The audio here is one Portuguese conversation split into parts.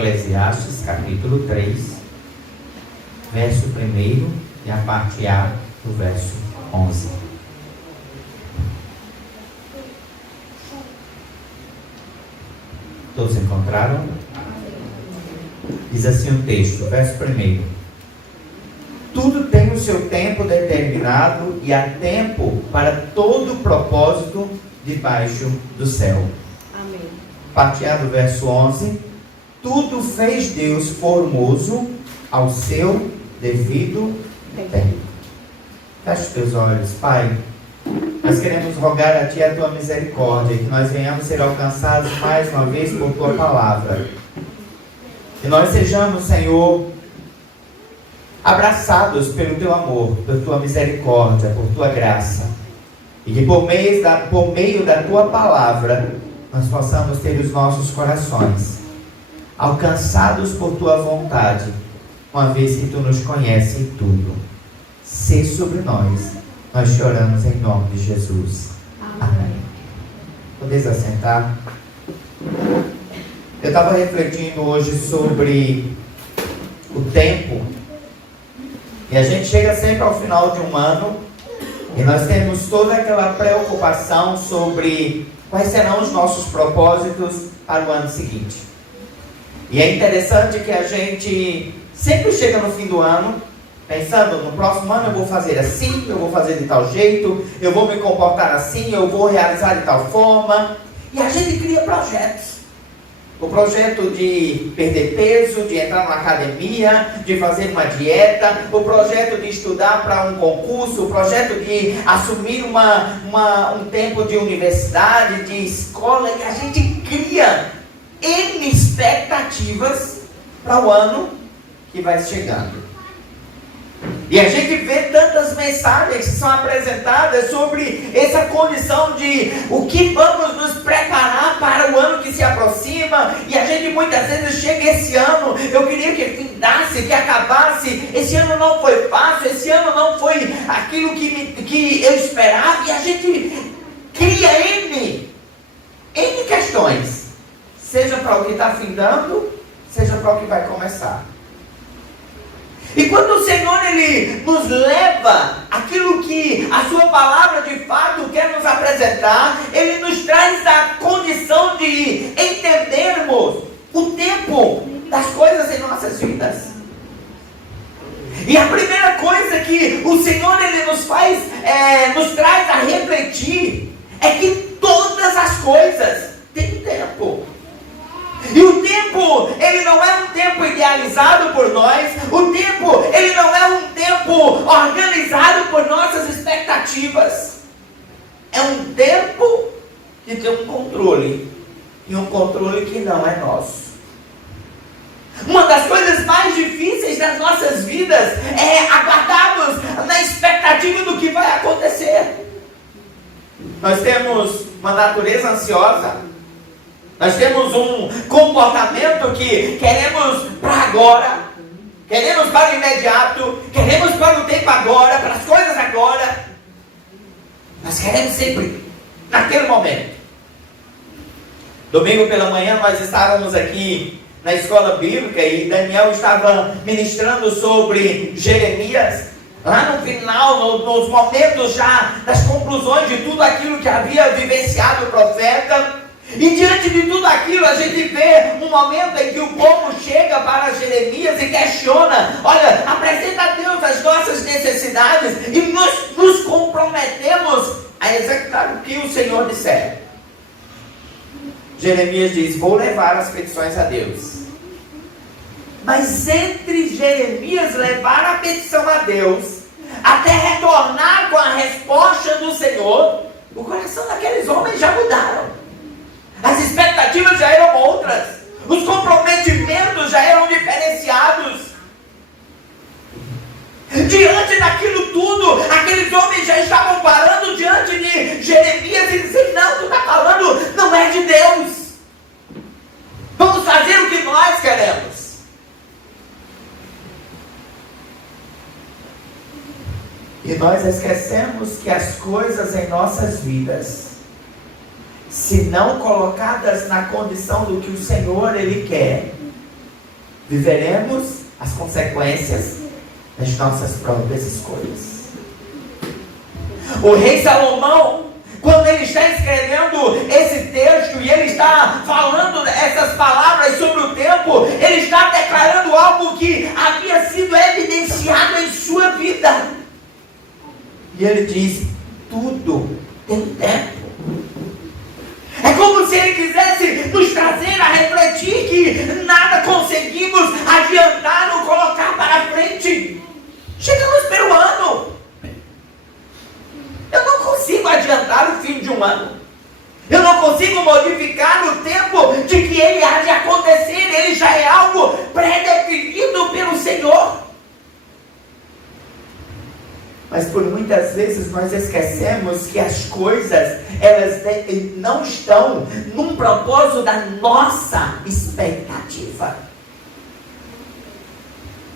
Eclesiastes, capítulo 3, verso 1 e a parte A do verso 11. Todos encontraram? Diz assim o texto, verso 1. Tudo tem o seu tempo determinado e há tempo para todo propósito debaixo do céu. Amém. Parte A do verso 11. Tudo fez Deus formoso ao seu devido tempo. Feche os teus olhos, Pai. Nós queremos rogar a Ti a Tua misericórdia, que nós venhamos ser alcançados mais uma vez por Tua palavra. Que nós sejamos, Senhor, abraçados pelo Teu amor, por Tua misericórdia, por Tua graça. E que por meio da Tua palavra, nós possamos ter os nossos corações alcançados por Tua vontade, uma vez que Tu nos conheces em tudo. Sê sobre nós choramos em nome de Jesus. Amém. Podeis assentar? Eu estava refletindo hoje sobre o tempo. E a gente chega sempre ao final de um ano e nós temos toda aquela preocupação sobre quais serão os nossos propósitos para o ano seguinte. E é interessante que a gente sempre chega no fim do ano pensando, no próximo ano eu vou fazer assim, eu vou fazer de tal jeito, eu vou me comportar assim, eu vou realizar de tal forma. E a gente cria projetos. O projeto de perder peso, de entrar na academia, de fazer uma dieta, o projeto de estudar para um concurso, o projeto de assumir um tempo de universidade, de escola, e a gente cria N expectativas para o ano que vai chegando. E a gente vê tantas mensagens que são apresentadas sobre essa condição de o que vamos nos preparar para o ano que se aproxima. E a gente muitas vezes chega esse ano, eu queria que findasse, que acabasse. Esse ano não foi fácil, esse ano não foi aquilo que eu esperava. E a gente cria N questões, seja para o que está findando, seja para o que vai começar. E quando o Senhor Ele nos leva aquilo que a Sua palavra de fato quer nos apresentar, Ele nos traz a condição de entendermos o tempo das coisas em nossas vidas. E a primeira coisa que o Senhor Ele nos faz, nos traz a refletir, é que todas as coisas têm tempo. E o tempo, ele não é um tempo idealizado por nós. O tempo, ele não é um tempo organizado por nossas expectativas. É um tempo que tem um controle. E um controle que não é nosso. Uma das coisas mais difíceis das nossas vidas é aguardarmos na expectativa do que vai acontecer. Nós temos uma natureza ansiosa. Nós temos um comportamento que queremos para agora, queremos para o imediato, queremos para o tempo agora, para as coisas agora. Nós queremos sempre naquele momento. Domingo pela manhã nós estávamos aqui na escola bíblica e Daniel estava ministrando sobre Jeremias. Lá no final, nos momentos já das conclusões de tudo aquilo que havia vivenciado o profeta. E diante de tudo aquilo, a gente vê um momento em que o povo chega para Jeremias e questiona: olha, apresenta a Deus as nossas necessidades e nos comprometemos a executar o que o Senhor disser. Jeremias diz: vou levar as petições a Deus. Mas entre Jeremias levar a petição a Deus, até retornar com a resposta do Senhor, o coração daqueles homens já mudaram. As expectativas já eram outras. Os comprometimentos já eram diferenciados. Diante daquilo tudo, aqueles homens já estavam parando diante de Jeremias e dizendo: não, tu está falando, não é de Deus. Vamos fazer o que nós queremos. E nós esquecemos que as coisas em nossas vidas, se não colocadas na condição do que o Senhor Ele quer, viveremos as consequências das nossas próprias escolhas. O rei Salomão, quando ele está escrevendo esse texto e ele está falando essas palavras sobre o tempo, ele está declarando algo que havia sido evidenciado em sua vida. E ele diz: tudo tem tempo. É como se ele quisesse nos trazer a refletir que nada conseguimos adiantar ou colocar para frente. Chegamos pelo ano. Eu não consigo adiantar o fim de um ano. Eu não consigo modificar o tempo de que ele há de acontecer. Ele já é algo pré-definido pelo Senhor. Mas por muitas vezes nós esquecemos que as coisas, elas não estão num propósito da nossa expectativa.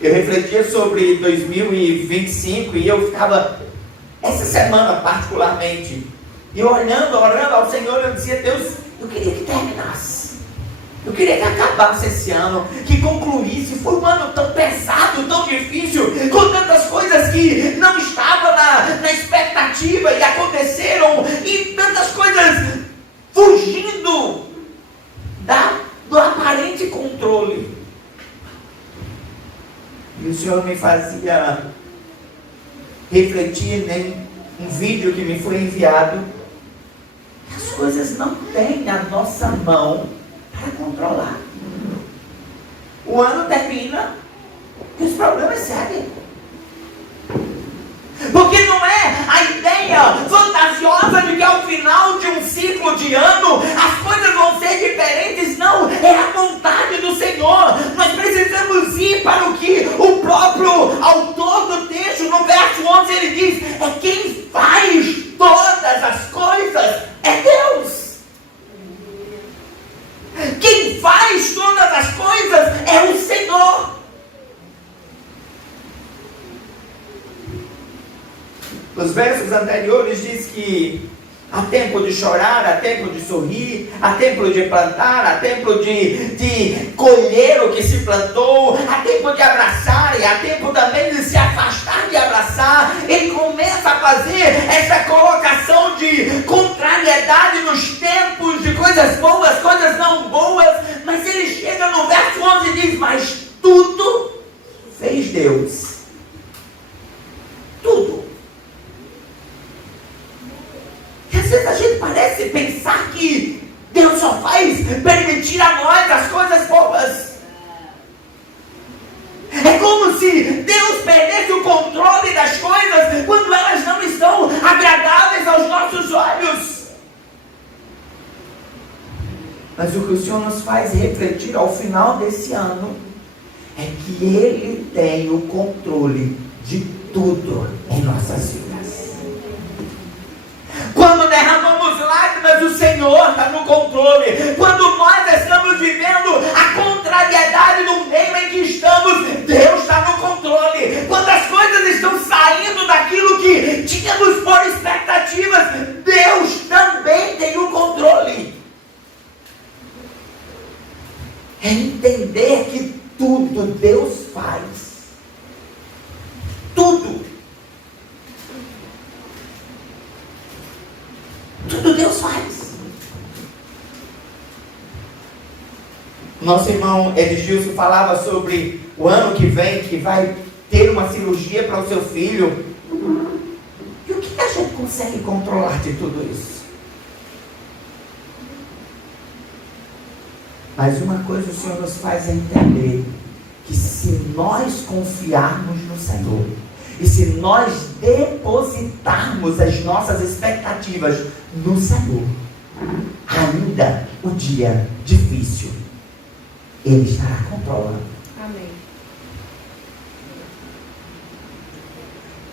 Eu refletia sobre 2025 e eu ficava, essa semana particularmente, e orando ao Senhor, eu dizia: Deus, eu queria que terminasse. Eu queria que acabasse esse ano, que concluísse. Foi um ano tão pesado, tão difícil, com tantas coisas que não estavam na expectativa e aconteceram, e tantas coisas fugindo do aparente controle. E o Senhor me fazia refletir em um vídeo que me foi enviado. As coisas não têm na nossa mão para controlar. O ano termina e os problemas seguem. Porque não é a ideia fantasiosa de que ao final de um ciclo de ano as coisas vão ser diferentes. Não, é a vontade do Senhor. Nós precisamos ir para o que o próprio autor do texto, no verso 11, ele diz: é quem faz todas as coisas, é Deus. Quem faz todas as coisas é o Senhor. Os versos anteriores diz que há tempo de chorar, há tempo de sorrir, há tempo de plantar, há tempo de colher o que se plantou, há tempo de abraçar e há tempo também de se afastar de abraçar. Ele começa a fazer essa colocação de contrariedade nos tempos, de coisas boas, coisas não boas, mas ele chega no verso 11 e diz: mas tudo fez Deus. Tudo. E às vezes a gente parece pensar que Deus só faz permitir a nós as coisas boas. É como se Deus perdesse o controle das coisas quando elas não estão agradáveis aos nossos olhos. Mas o que o Senhor nos faz refletir ao final desse ano é que Ele tem o controle de tudo em nossas vidas. Quando derramamos lágrimas, o Senhor está no controle. Quando nós estamos vivendo a contrariedade do meio em que estamos, Deus está no controle. Quando as coisas estão saindo daquilo que tínhamos por expectativas, Deus também tem o controle. É entender que tudo Deus faz. Tudo. Tudo Deus faz. Nosso irmão Edgilson falava sobre o ano que vem, que vai ter uma cirurgia para o seu filho. E o que a gente consegue controlar de tudo isso? Mas uma coisa o Senhor nos faz entender: que se nós confiarmos no Senhor, e se nós depositarmos as nossas expectativas no Senhor, ainda o dia difícil, Ele estará controlando. Amém.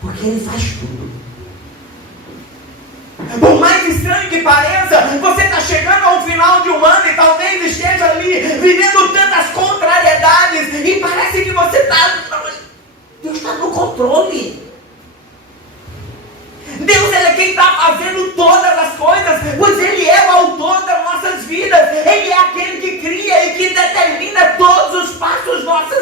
Porque Ele faz tudo. Por mais estranho que pareça, você está chegando ao final de um ano e talvez esteja ali vivendo tantas contrariedades e parece que você está... Deus está no controle. Deus, Ele é quem está fazendo todas as coisas, pois Ele é o autor das nossas vidas. Ele é aquele que cria e que determina todos os passos das nossas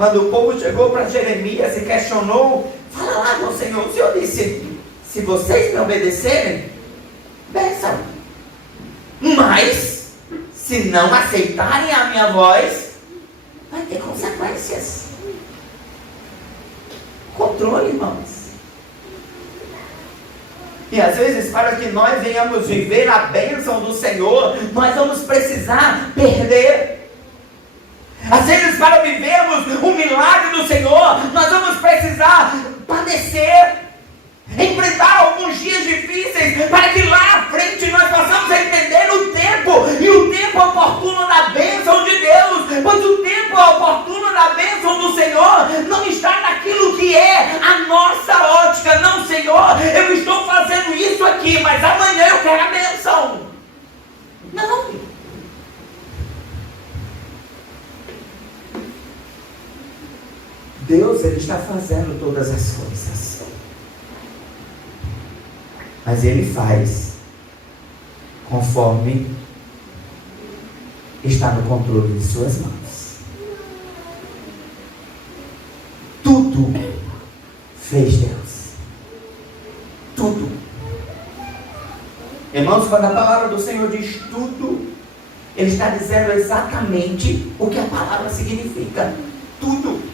Quando o povo chegou para Jeremias e questionou, fala lá com o Senhor disse, se vocês me obedecerem, benção. Mas, se não aceitarem a minha voz, vai ter consequências. Controle, irmãos. E às vezes, para que nós venhamos viver a bênção do Senhor, nós vamos precisar perder. Às vezes, para vivermos o milagre do Senhor, nós vamos precisar padecer, enfrentar alguns dias difíceis, para que lá à frente nós possamos entender o tempo, e o tempo oportuno da bênção de Deus, pois o tempo oportuno da bênção do Senhor não está naquilo que é a nossa ótica. Não, Senhor, eu estou fazendo isso aqui, mas amanhã eu quero a bênção. Não. Deus, Ele está fazendo todas as coisas, mas Ele faz conforme está no controle de suas mãos. Tudo fez Deus. Tudo. Irmãos, quando a palavra do Senhor diz tudo, Ele está dizendo exatamente o que a palavra significa. Tudo.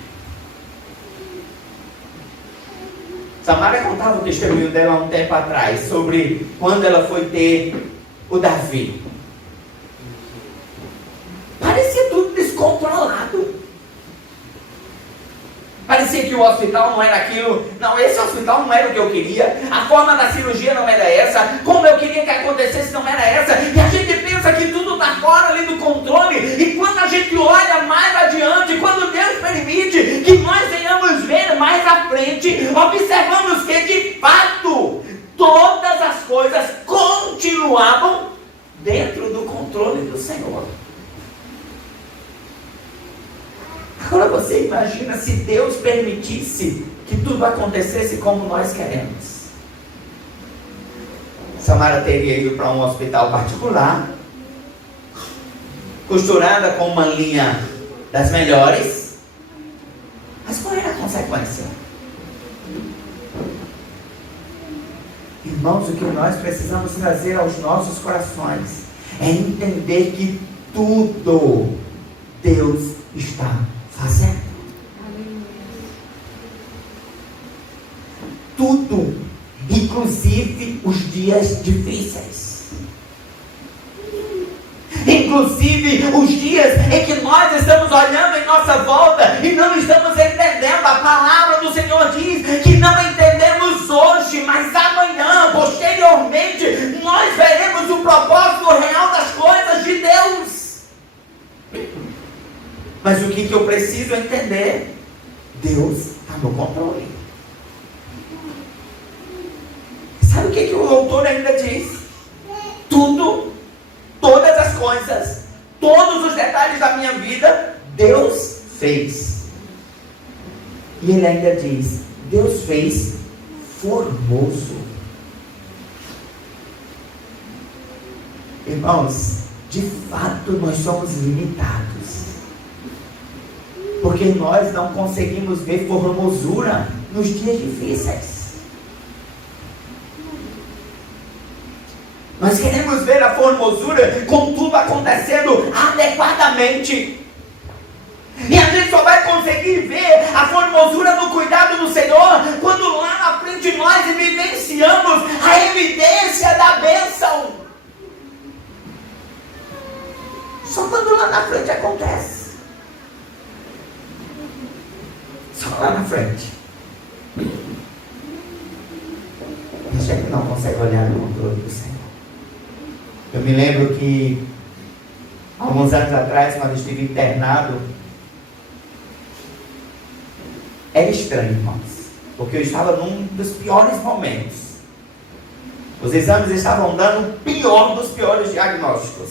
Samara contava o testemunho dela há um tempo atrás, sobre quando ela foi ter o Davi. Parecia tudo descontrolado. Parecia que o hospital não era aquilo. Não, esse hospital não era o que eu queria. A forma da cirurgia não era essa. Como eu queria que acontecesse não era essa. E a gente pensa que tudo está fora ali do controle. E quando a gente olha mais adiante, quando Deus permite que nós venhamos ver mais à frente, observamos que de fato todas as coisas continuavam dentro do controle do Senhor. Agora você imagina se Deus permitisse que tudo acontecesse como nós queremos. Samara teria ido para um hospital particular, costurada com uma linha das melhores. Mas qual era a consequência? Irmãos, o que nós precisamos trazer aos nossos corações é entender que tudo Deus está fazendo. Tudo, inclusive os dias difíceis. Inclusive os dias em que nós estamos olhando em nossa volta e não estamos entendendo. A palavra do Senhor diz que não entendemos hoje, mas amanhã, posteriormente, nós veremos o propósito real das coisas de Deus. Mas o que eu preciso entender? Deus está no controle. Sabe o que o autor ainda diz? Tudo, todas as coisas, todos os detalhes da minha vida, Deus fez. E ele ainda diz, Deus fez formoso. Irmãos, de fato nós somos limitados. Porque nós não conseguimos ver formosura nos dias difíceis. Nós queremos ver a formosura com tudo acontecendo adequadamente. E a gente só vai conseguir ver a formosura no cuidado do Senhor quando lá na frente nós vivenciamos a evidência da bênção. Só quando lá na frente acontece. Só lá na frente. A gente não consegue olhar no controle do Senhor. Eu me lembro que alguns anos atrás, quando eu estive internado, era estranho, irmãos, porque eu estava num dos piores momentos. Os exames estavam dando o pior dos piores diagnósticos.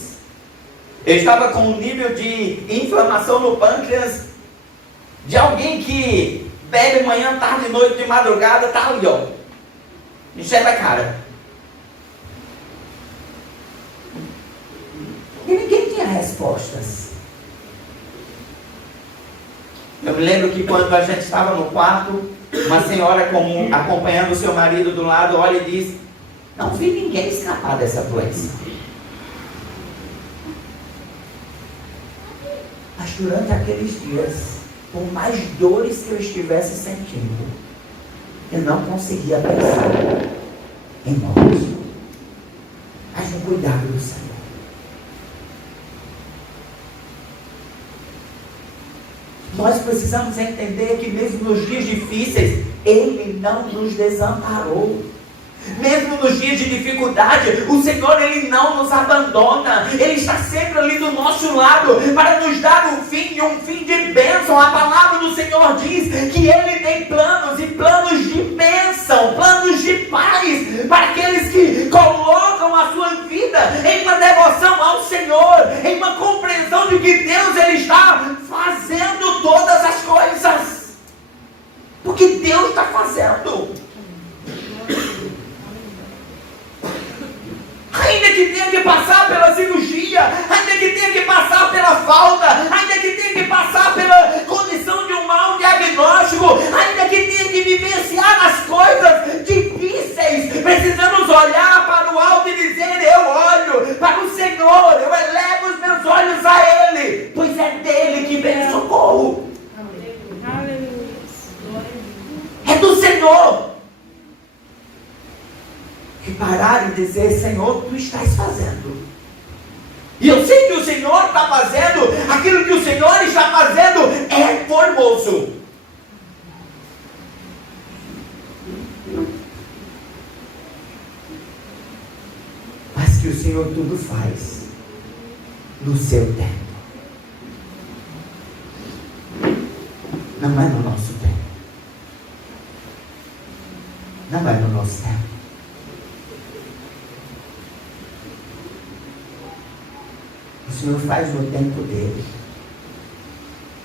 Eu estava com um nível de inflamação no pâncreas de alguém que bebe manhã, tarde, noite, de madrugada, tá ali, ó, enxerga a cara. E ninguém tinha respostas. Eu me lembro que quando a gente estava no quarto, uma senhora comum, acompanhando o seu marido do lado, olha e diz: não vi ninguém escapar dessa doença. Mas durante aqueles dias, por mais dores que eu estivesse sentindo, eu não conseguia pensar em morte, mas no cuidado do Senhor. Nós precisamos entender que mesmo nos dias difíceis, Ele não nos desamparou. Mesmo nos dias de dificuldade, o Senhor, Ele não nos abandona. Ele está sempre ali do nosso lado para nos dar um fim de bênção. A palavra do Senhor diz que Ele tem planos e planos de bênção, planos de paz para aqueles que colocam a sua vida em uma devoção ao Senhor, em uma compreensão de que Deus, Ele está fazendo todas as coisas, porque Deus está fazendo. Ainda que tenha que passar pela cirurgia, ainda que tenha que passar pela falta, ainda que tenha que passar pela condição de um mau diagnóstico, ainda que tenha que vivenciar as coisas difíceis, precisamos olhar para o alto e dizer: eu olho para o Senhor, eu elevo os meus olhos a Ele, pois é dele que vem socorro. É do Senhor. E parar e dizer: Senhor, Tu estás fazendo. E eu sei que o Senhor está fazendo, aquilo que o Senhor está fazendo é formoso. Mas que o Senhor tudo faz no seu tempo. Não é no nosso tempo. Não é no nosso tempo. O Senhor faz no tempo dele,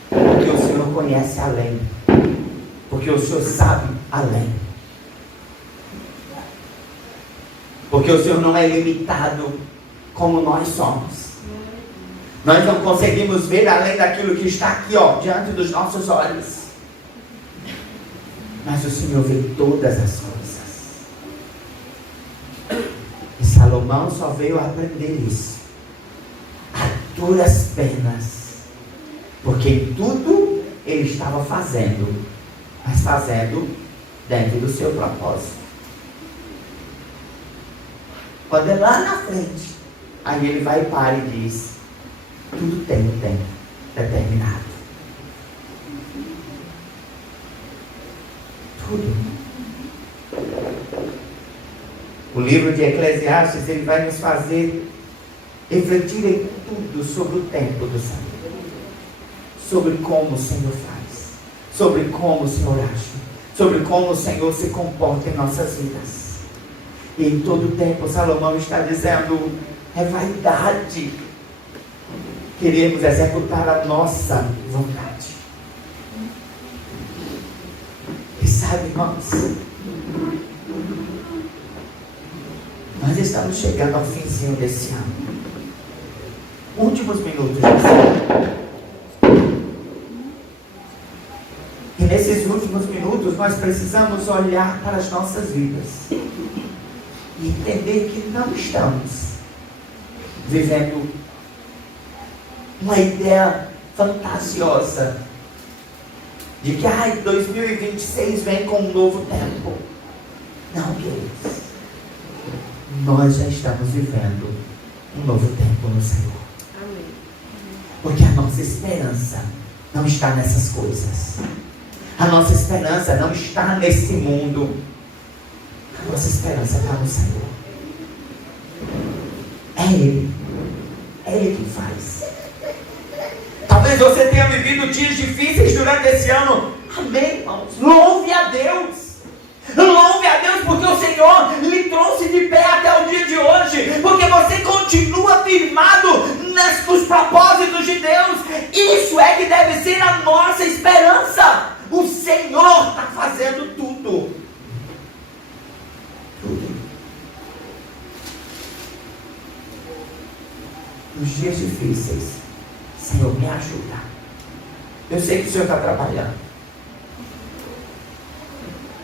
porque o Senhor conhece além, porque o Senhor sabe além, porque o Senhor não é limitado como nós somos. Nós não conseguimos ver além daquilo que está aqui, diante dos nossos olhos, mas o Senhor vê todas as coisas. E Salomão só veio aprender isso duras penas, porque em tudo ele estava fazendo, mas fazendo dentro do seu propósito. Quando é lá na frente, aí ele vai e para e diz: tudo tem um tempo determinado. Tudo. O livro de Eclesiastes, ele vai nos fazer refletir em tudo sobre o tempo do Senhor, sobre como o Senhor faz, sobre como o Senhor age, sobre como o Senhor se comporta em nossas vidas. E em todo o tempo Salomão está dizendo: é vaidade queremos executar a nossa vontade. E sabe, irmãos, nós estamos chegando ao finzinho desse ano. Últimos minutos desse ano. E nesses últimos minutos nós precisamos olhar para as nossas vidas e entender que não estamos vivendo uma ideia fantasiosa de que 2026 vem com um novo tempo. Não, queridos. Nós já estamos vivendo um novo tempo no Senhor. Amém. Porque a nossa esperança não está nessas coisas. A nossa esperança não está nesse mundo. A nossa esperança está no Senhor. É Ele. É Ele que faz. Talvez você tenha vivido dias difíceis durante esse ano. Amém, irmãos. Louve a Deus. Louve a Deus porque o Senhor lhe trouxe de pé até o dia de hoje. Porque você continua firmado nos propósitos de Deus. Isso é que deve ser a nossa esperança. O Senhor está fazendo tudo. Tudo. Nos dias difíceis, Senhor, me ajuda. Eu sei que o Senhor está trabalhando.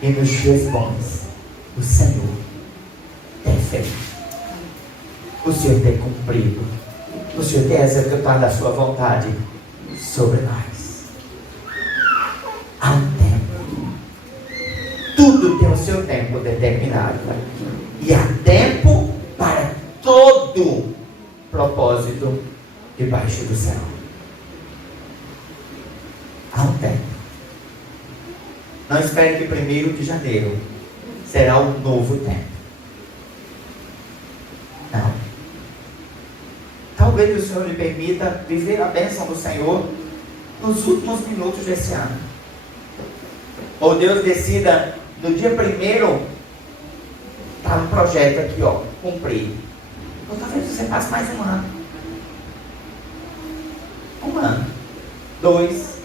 E nos dias bons, o Senhor tem feito. O Senhor tem cumprido. O Senhor tem executado a sua vontade sobre nós. Há um tempo. Tudo tem o seu tempo determinado. E há tempo para todo propósito debaixo do céu. Há um tempo. Não espere que 1º de janeiro será um novo tempo. Não. Talvez o Senhor lhe permita viver a bênção do Senhor nos últimos minutos desse ano. Ou Deus decida no dia 1º, está um projeto aqui, ó, cumprir. Ou talvez você passe mais um ano. 1 ano. 2.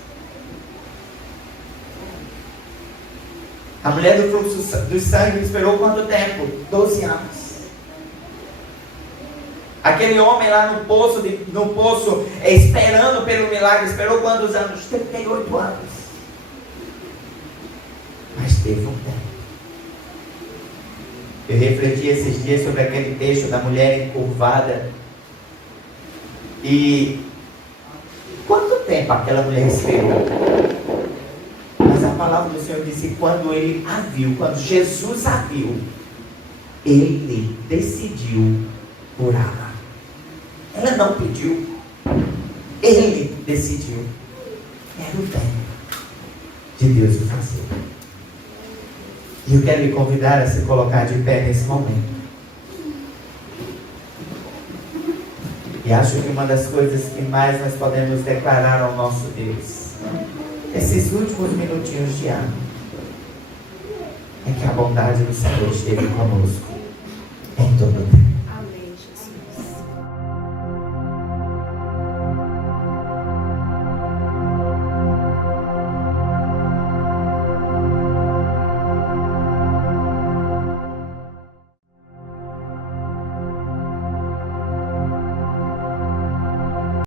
A mulher do fluxo do sangue esperou quanto tempo? 12 anos. Aquele homem lá no poço, esperando pelo milagre, esperou quantos anos? 38 anos. Mas teve um tempo. Eu refleti esses dias sobre aquele texto da mulher encurvada. E quanto tempo aquela mulher esperou? Mas a palavra do Senhor disse: quando ele a viu, quando Jesus a viu, ele decidiu curá-la. Ela não pediu, ele decidiu. Era o tempo de Deus o fazer. E eu quero lhe convidar a se colocar de pé nesse momento. E acho que uma das coisas que mais nós podemos declarar ao nosso Deus, esses últimos minutinhos de ano, é que a bondade do Senhor esteve conosco em todo o tempo.